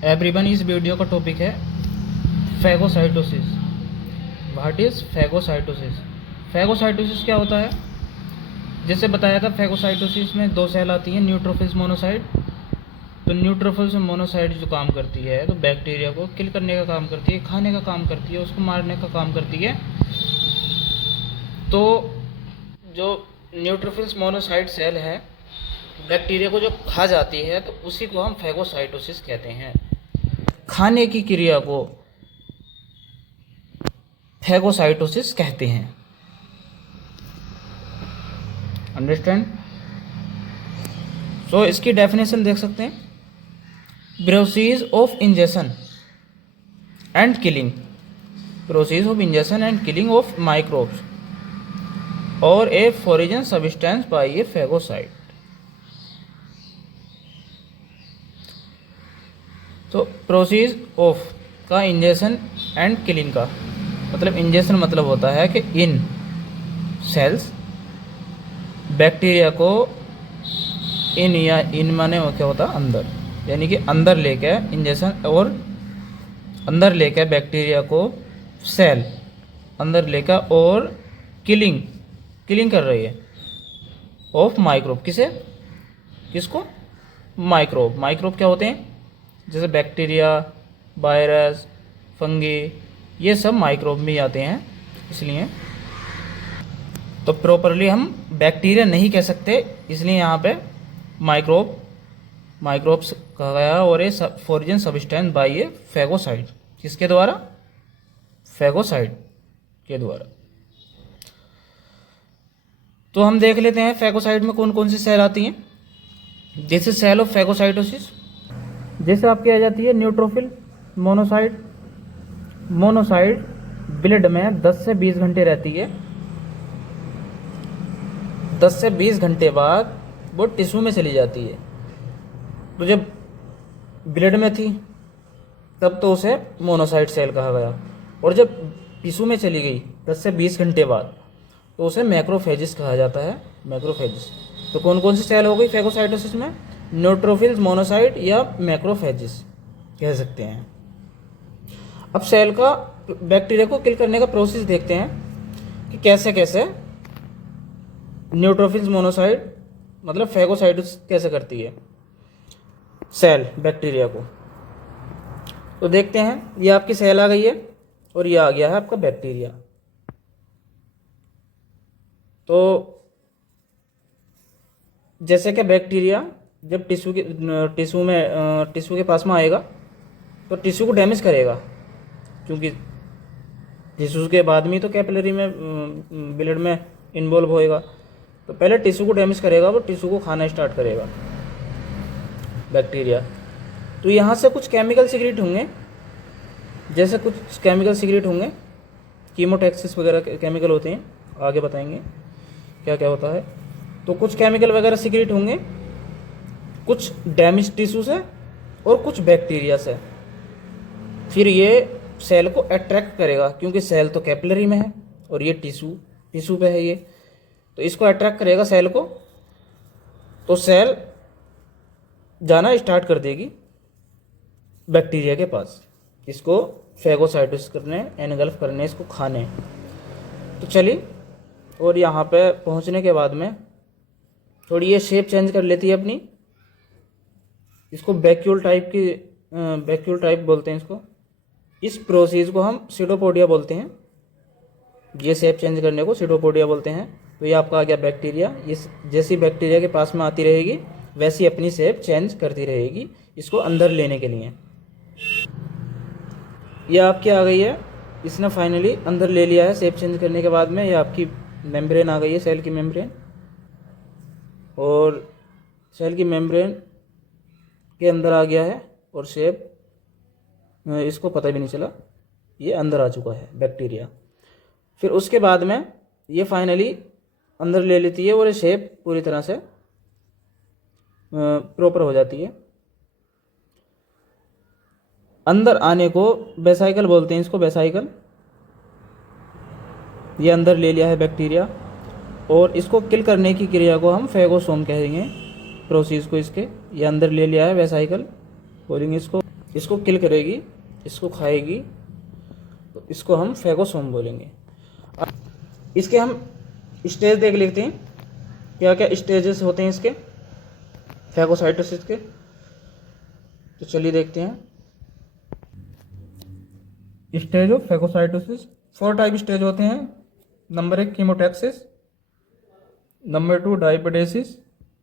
Everyone, इस video का topic है phagocytosis. What is phagocytosis? Phagocytosis क्या होता है? जैसे बताया था, फैगोसाइटोसिस में दो सेल आती हैं, न्यूट्रोफिल्स, मोनोसाइट। तो न्यूट्रोफिल्स और मोनोसाइट जो काम करती है, तो बैक्टीरिया को किल करने का काम करती है, खाने का काम करती है, उसको मारने का काम करती है। तो जो न्यूट्रोफिल्स मोनोसाइट सेल है, बैक्टीरिया को जो खा जाती है, तो उसी को हम फैगोसाइटोसिस कहते हैं। खाने की क्रिया को फैगोसाइटोसिस कहते हैं। अंडरस्टैंड? सो इसकी डेफिनेशन देख सकते हैं। Process of ingestion and killing, process of ingestion and killing of microbes और a foreign substance by a phagocyte. तो प्रोसेस ऑफ का इंजेशन एंड किलिंग का मतलब, इंजेशन मतलब होता है कि इन सेल्स बैक्टीरिया को इन, या इन माने क्या होता है अंदर, यानी कि अंदर लेके इंजेशन, और अंदर लेके बैक्टीरिया को सेल अंदर लेकर और किलिंग कर रही है ऑफ माइक्रोब। किसको? माइक्रोब क्या होते हैं? जैसे बैक्टीरिया, वायरस, फंगी, ये सब माइक्रोब में आते हैं। इसलिए तो प्रॉपरली हम बैक्टीरिया नहीं कह सकते, इसलिए यहाँ पे माइक्रोब्स कहा गया। और ये foreign substance by a phagocyte, किसके द्वारा? फैगोसाइट के द्वारा। तो हम देख लेते हैं फैगोसाइट में कौन कौन सी सेल आती हैं। जैसे सेल ऑफ फैगोसाइटोसिस, जैसे आपकी आ जाती है न्यूट्रोफिल मोनोसाइट ब्लड में 10 से 20 घंटे रहती है। 10 से 20 घंटे बाद वो टिश्यू में चली जाती है। तो जब ब्लड में थी तब तो उसे मोनोसाइट सेल कहा गया, और जब टिश्यू में चली गई 10 से 20 घंटे बाद तो उसे मैक्रोफेजिस कहा जाता है। मैक्रोफेजिस। तो कौन कौन सी सेल हो गई फैगोसाइटोसिस में? न्यूट्रोफिल्स, मोनोसाइट या मैक्रोफेजिस कह सकते हैं। अब सेल का, बैक्टीरिया को किल करने का प्रोसेस देखते हैं कि कैसे कैसे न्यूट्रोफिल्स, मोनोसाइट मतलब फैगोसाइटोसिस कैसे करती है सेल बैक्टीरिया को। तो देखते हैं, ये आपकी सेल आ गई है और ये आ गया है आपका बैक्टीरिया। तो जैसे कि बैक्टीरिया जब टिश्यू के पास में आएगा तो टिश्यू को डैमेज करेगा, क्योंकि टिश्यू के बाद में तो कैपिलरी में ब्लड में इन्वॉल्व होएगा। तो पहले टिश्यू को डैमेज करेगा, वो टिश्यू को खाना स्टार्ट करेगा बैक्टीरिया। तो यहाँ से कुछ केमिकल सीक्रेट होंगे, कीमोटैक्सिस वगैरह केमिकल होते हैं, आगे बताएंगे क्या क्या होता है। तो कुछ केमिकल वगैरह सीक्रेट होंगे, कुछ डैमेज टिश्यू से और कुछ बैक्टीरिया से। फिर ये सेल को अट्रैक्ट करेगा, क्योंकि सेल तो कैपिलरी में है और ये टिश्यू पे है ये, तो इसको अट्रैक्ट करेगा सेल को। तो सेल जाना स्टार्ट कर देगी बैक्टीरिया के पास, इसको फैगोसाइटोसिस करने, एनगल्फ करने, इसको खाने। तो चलिए, और यहाँ पे पहुँचने के बाद में थोड़ी ये शेप चेंज कर लेती है अपनी, इसको वैक्यूल टाइप बोलते हैं इसको। इस प्रोसेस को हम सीडोपोडिया बोलते हैं। ये शेप चेंज करने को सीडोपोडिया बोलते हैं। तो ये आपका आ गया बैक्टीरिया। इस जैसी बैक्टीरिया के पास में आती रहेगी वैसी अपनी शेप चेंज करती रहेगी इसको अंदर लेने के लिए। ये आपकी आ गई है, इसने फाइनली अंदर ले लिया है शेप चेंज करने के बाद में। ये आपकी मेम्ब्रेन आ गई है, सेल की मेम्ब्रेन, और सेल की मेम्ब्रेन के अंदर आ गया है और शेप इसको पता भी नहीं चला, ये अंदर आ चुका है बैक्टीरिया। फिर उसके बाद में ये फाइनली अंदर ले लेती है और ये शेप पूरी तरह से प्रॉपर हो जाती है। अंदर आने को वेसाइकल बोलते हैं, इसको वेसाइकल। ये अंदर ले लिया है बैक्टीरिया, और इसको किल करने की क्रिया को हम फैगोसोम कहेंगे। प्रोसेस को इसके, ये अंदर ले लिया है वेसाइकल, बोलेंगे इसको। इसको किल करेगी, इसको खाएगी, तो इसको हम फेगोसोम बोलेंगे। अब इसके हम स्टेज देख लेते हैं, क्या क्या स्टेजेस होते हैं इसके फेगोसाइटोसिस के। तो चलिए देखते हैं। Stage of phagocytosis, 4 type stage होते हैं। Number 1 chemotaxis, number 2 diapedesis,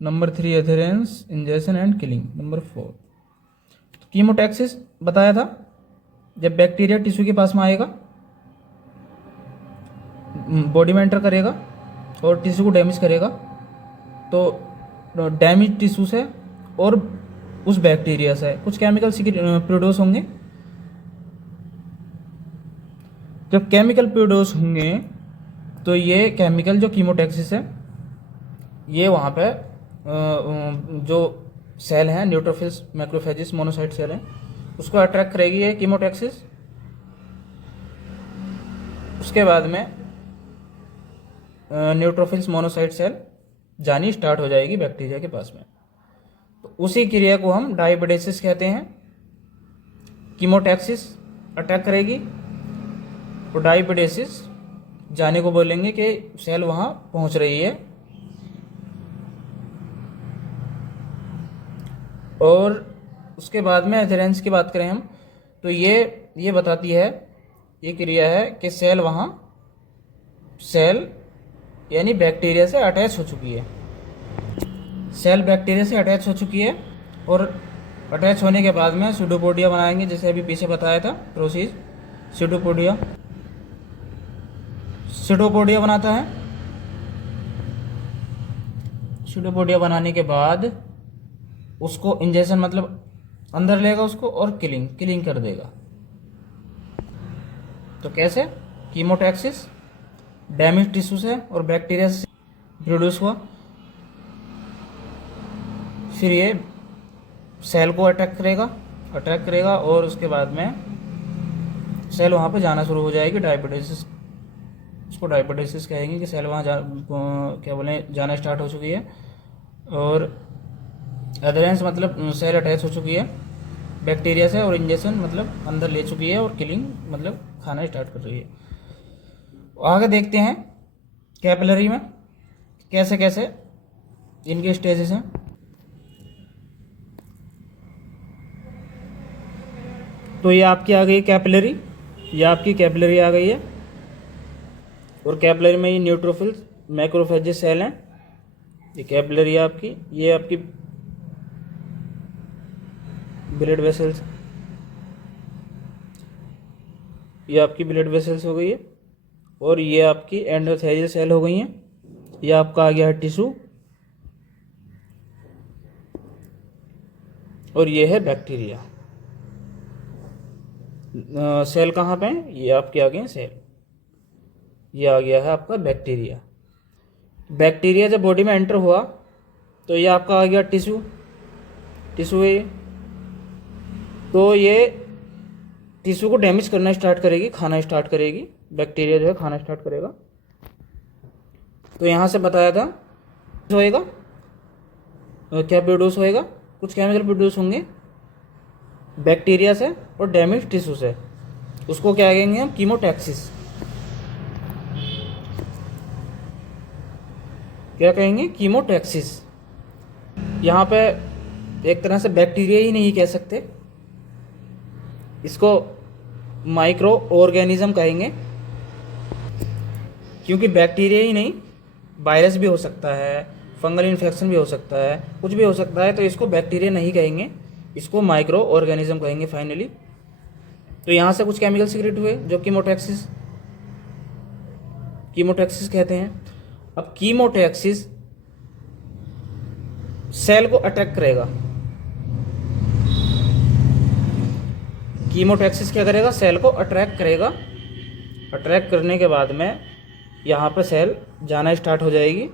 number 3 adherence, injection and killing, number 4। तो कीमोटैक्सिस बताया था, जब बैक्टीरिया टिश्यू के पास में आएगा, बॉडी में एंटर करेगा और टिश्यू को डैमेज करेगा, तो डैमेज टिश्यू से और उस बैक्टीरिया से कुछ केमिकल प्रोड्यूस होंगे। जब केमिकल प्रोड्यूस होंगे तो ये केमिकल जो कीमोटैक्सिस है, ये वहाँ पे जो सेल हैं न्यूट्रोफिल्स, मैक्रोफेजिस, मोनोसाइट सेल हैं, उसको अट्रैक्ट करेगी ये कीमोटैक्सिस। उसके बाद में न्यूट्रोफिल्स, मोनोसाइट सेल जानी स्टार्ट हो जाएगी बैक्टीरिया के पास में। तो उसी क्रिया को हम डायबिडेसिस कहते हैं। कीमोटैक्सिस अटैक करेगी तो डायबिडेसिस जाने को बोलेंगे कि सेल वहाँ पहुँच रही है। और उसके बाद में एथेरेंस की बात करें हम, तो ये बताती है, ये क्रिया है कि सेल वहाँ, सेल यानी बैक्टीरिया से अटैच हो चुकी है। सेल बैक्टीरिया से अटैच हो चुकी है और अटैच होने के बाद में सूडोपोडिया बनाएंगे, जैसे अभी पीछे बताया था प्रोसेस। सूडोपोडिया बनाता है। सूडोपोडिया बनाने के बाद उसको इंजेक्शन मतलब अंदर लेगा उसको और किलिंग कर देगा। तो कैसे? कीमोटैक्सिस डैमेज टिश्यू से और बैक्टीरिया से प्रोड्यूस हुआ, फिर ये सेल को अटैक करेगा और उसके बाद में सेल वहाँ पे जाना शुरू हो जाएगी। डायबिडेसिस, उसको डायबिडेसिस कहेंगे कि सेल वहाँ जाना स्टार्ट हो चुकी है। और एडहेरेंस मतलब सेल अटैच हो चुकी है बैक्टीरिया से और इंजेक्शन मतलब अंदर ले चुकी है और किलिंग मतलब खाना स्टार्ट कर रही है। आगे देखते हैं कैपिलरी में कैसे कैसे इनके स्टेजेस हैं। तो ये आपकी आ गई कैपिलरी, ये आपकी कैपिलरी आ गई है। और कैपिलरी में ये न्यूट्रोफिल्स, मैक्रोफेजेस सेल हैं। ये कैपिलरी है आपकी, ये आपकी ब्लड वेसल्स, ये आपकी ब्लड वेसल्स हो गई है। और ये आपकी एंडोथेलियल सेल हो गई हैं। ये आपका आ गया है टिश्यू, और ये है बैक्टीरिया। सेल कहाँ पे हैं? ये आपके आ गए हैं सेल। ये आ गया है आपका बैक्टीरिया। बैक्टीरिया जब बॉडी में एंटर हुआ तो ये आपका आ गया टिश्यू है ये। तो ये टिश्यू को डैमेज करना स्टार्ट करेगी, खाना स्टार्ट करेगी। बैक्टीरिया जो है खाना स्टार्ट करेगा। तो यहाँ से बताया था होएगा क्या प्रोड्यूस होएगा, कुछ केमिकल प्रोड्यूस होंगे बैक्टीरिया से और डैमेज टिश्यू से। उसको क्या कहेंगे हम? कीमोटैक्सिस। क्या कहेंगे? कीमोटैक्सिस। यहाँ पे एक तरह से बैक्टीरिया ही नहीं कह सकते, इसको माइक्रो ऑर्गेनिज्म कहेंगे, क्योंकि बैक्टीरिया ही नहीं, वायरस भी हो सकता है, फंगल इन्फेक्शन भी हो सकता है, कुछ भी हो सकता है। तो इसको बैक्टीरिया नहीं कहेंगे, इसको माइक्रो ऑर्गेनिज्म कहेंगे फाइनली। तो यहाँ से कुछ केमिकल सीक्रेट हुए जो कीमोटैक्सिस कहते हैं। अब कीमोटैक्सिस सेल को अटैक करेगा। कीमोटैक्सिस क्या करेगा? सेल को अट्रैक्ट करेगा। अट्रैक्ट करने के बाद में यहाँ पर सेल जाना स्टार्ट हो जाएगी।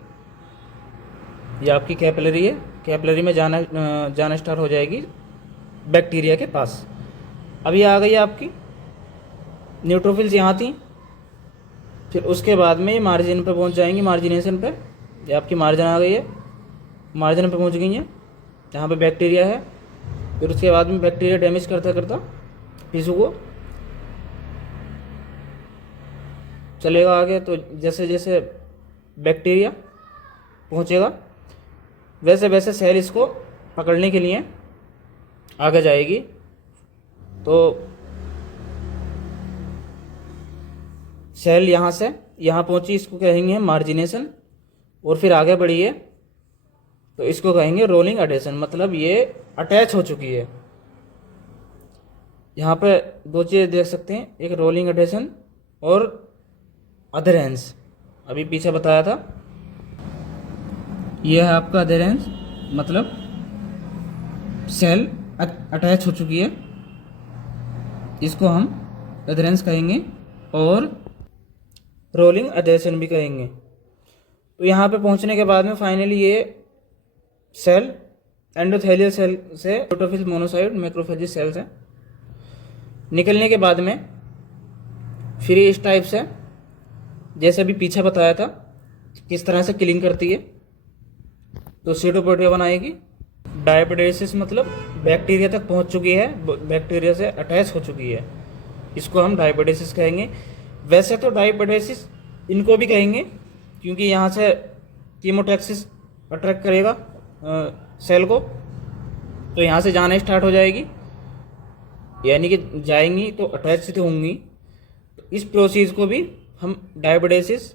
ये आपकी कैपिलरी है, कैपिलरी में जाना स्टार्ट हो जाएगी बैक्टीरिया के पास। अब ये आ गई आपकी न्यूट्रोफिल्स, यहाँ थी। फिर उसके बाद में ये मार्जिन पे पहुँच जाएंगी, मार्जिनेशन पे। ये आपकी मार्जिन आ गई है, मार्जिन पे पहुँच गई है। यहाँ पे बैक्टीरिया है, फिर उसके बाद में बैक्टीरिया डैमेज करता करता टिश्यू को चलेगा आगे। तो जैसे जैसे बैक्टीरिया पहुंचेगा वैसे वैसे सेल इसको पकड़ने के लिए आगे जाएगी। तो सेल यहाँ से यहाँ पहुंची, इसको कहेंगे मार्जिनेशन। और फिर आगे बढ़ी है तो इसको कहेंगे रोलिंग अडेशन, मतलब ये अटैच हो चुकी है। यहाँ पे दो चीज़ें देख सकते हैं, एक रोलिंग अडेशन और अधेरेंस। अभी पीछे बताया था, यह है आपका अधेरेंस, मतलब सेल अटैच हो चुकी है, इसको हम अधेरेंस कहेंगे और रोलिंग अडेशन भी कहेंगे। तो यहाँ पे पहुँचने के बाद में फाइनली ये सेल एंडोथेलियल सेल से न्यूट्रोफिल मोनोसाइट मैक्रोफेजिक सेल से निकलने के बाद में फिर इस टाइप से, जैसे अभी पीछे बताया था किस तरह से किलिंग करती है, तो सीटोपोडिया बनाएगी। डायपेडेसिस मतलब बैक्टीरिया तक पहुंच चुकी है, बैक्टीरिया से अटैच हो चुकी है, इसको हम डायपेडेसिस कहेंगे। वैसे तो डायपेडेसिस इनको भी कहेंगे क्योंकि यहाँ से कीमोटैक्सिस अट्रैक्ट करेगा सेल को, तो यहाँ से जाना स्टार्ट हो जाएगी, यानी कि जाएंगी तो अटैच तो होंगी। तो इस प्रोसेस को भी हम डायपेडेसिस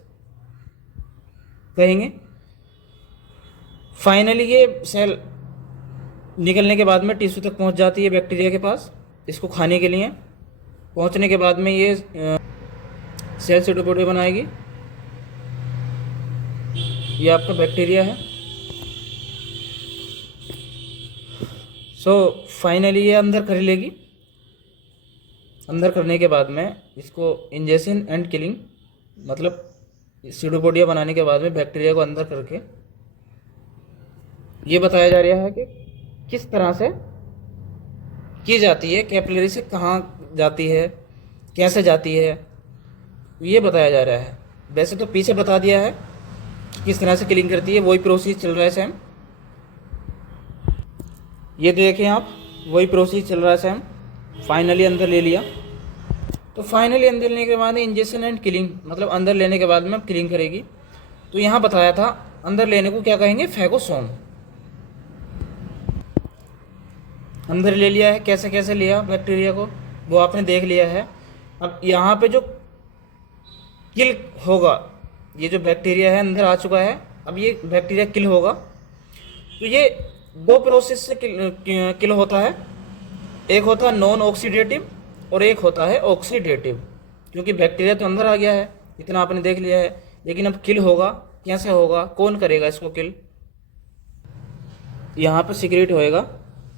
कहेंगे। फाइनली ये सेल निकलने के बाद में टिश्यू तक पहुंच जाती है बैक्टीरिया के पास, इसको खाने के लिए। पहुंचने के बाद में ये सेल सीटोपोडिया बनाएगी। ये आपका बैक्टीरिया है। सो फाइनली ये अंदर कर लेगी। अंदर करने के बाद में इसको इंजेक्शन एंड किलिंग, मतलब सीटोपोडिया बनाने के बाद में बैक्टीरिया को अंदर करके ये बताया जा रहा है कि किस तरह से की जाती है, कैपिलरी से कहाँ जाती है, कैसे जाती है, ये बताया जा रहा है। वैसे तो पीछे बता दिया है किस तरह से किलिंग करती है, वही प्रोसेस चल रहा है सेम। ये देखें आप, वही प्रोसेस चल रहा है सेम। फाइनली अंदर ले लिया। तो फाइनली अंदर लेने के बाद इंजेक्शन एंड किलिंग, मतलब अंदर लेने के बाद में अब किलिंग करेगी। तो यहाँ बताया था अंदर लेने को क्या कहेंगे, फैगोसोम। अंदर ले लिया है, कैसे कैसे लिया बैक्टीरिया को वो आपने देख लिया है। अब यहाँ पे जो किल होगा, ये जो बैक्टीरिया है अंदर आ चुका है, अब ये बैक्टीरिया किल होगा। तो ये दो प्रोसेस से किल होता है, एक होता है नॉन ऑक्सीडेटिव और एक होता है ऑक्सीडेटिव। क्योंकि बैक्टीरिया तो अंदर आ गया है, इतना आपने देख लिया है, लेकिन अब किल होगा कैसे होगा, कौन करेगा इसको किल, यहाँ पर सीक्रेट होएगा।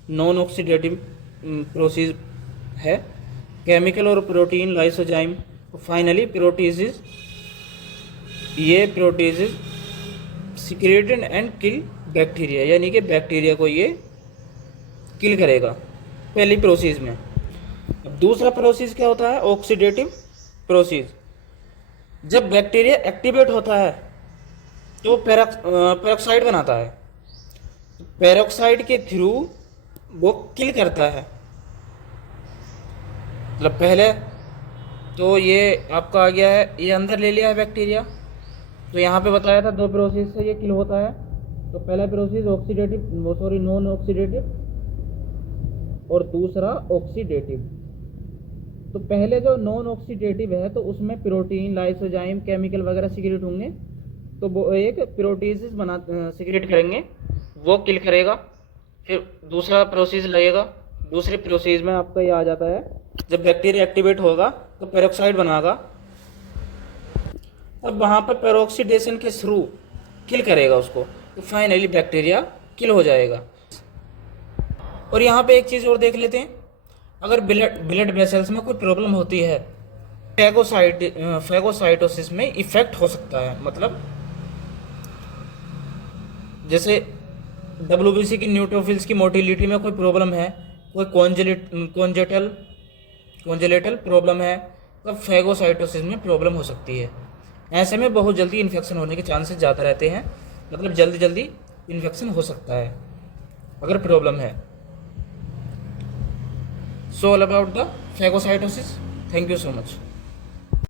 नॉन ऑक्सीडेटिव प्रोसेस है, केमिकल और प्रोटीन लाइसोजाइम। फाइनली प्रोटीजेज, ये proteases secreted and kill bacteria, यानी कि बैक्टीरिया को ये किल करेगा पहली प्रोसेस में। अब दूसरा प्रोसेस क्या होता है, ऑक्सीडेटिव प्रोसेस। जब बैक्टीरिया एक्टिवेट होता है तो पेरोक्साइड बनाता है, पेरोक्साइड के थ्रू वो किल करता है। मतलब पहले तो ये आपका आ गया है, ये अंदर ले लिया है बैक्टीरिया। तो यहाँ पे बताया था दो प्रोसेस से ये किल होता है। तो पहला प्रोसेस ऑक्सीडेटिव, नॉन ऑक्सीडेटिव, और दूसरा ऑक्सीडेटिव। तो पहले जो नॉन ऑक्सीडेटिव है तो उसमें प्रोटीन लाइसोजाइम केमिकल वगैरह सीक्रेट होंगे, तो वो एक प्रोटीज बना सीक्रेट करेंगे, वो किल करेगा। फिर दूसरा प्रोसेस लगेगा, दूसरे प्रोसेस में आपका ये आ जाता है, जब बैक्टीरिया एक्टिवेट होगा तो पेरोक्साइड बनागा, अब वहाँ पर पेरोक्सीडेशन के थ्रू किल करेगा उसको, तो फाइनली बैक्टीरिया किल हो जाएगा। और यहाँ पे एक चीज़ और देख लेते हैं, अगर ब्लड वेसल्स में कोई प्रॉब्लम होती है, फैगोसाइटोसिस में इफेक्ट हो सकता है। मतलब जैसे WBC की न्यूट्रोफिल्स की मोटिलिटी में कोई प्रॉब्लम है, कोई कॉन्जेलेटल प्रॉब्लम है, तब फैगोसाइटोसिस में प्रॉब्लम हो सकती है। ऐसे में बहुत जल्दी इन्फेक्शन होने के चांसेस ज़्यादा रहते हैं, मतलब जल्दी जल्दी इन्फेक्शन हो सकता है अगर प्रॉब्लम है। So all about the phagocytosis. Thank you so much.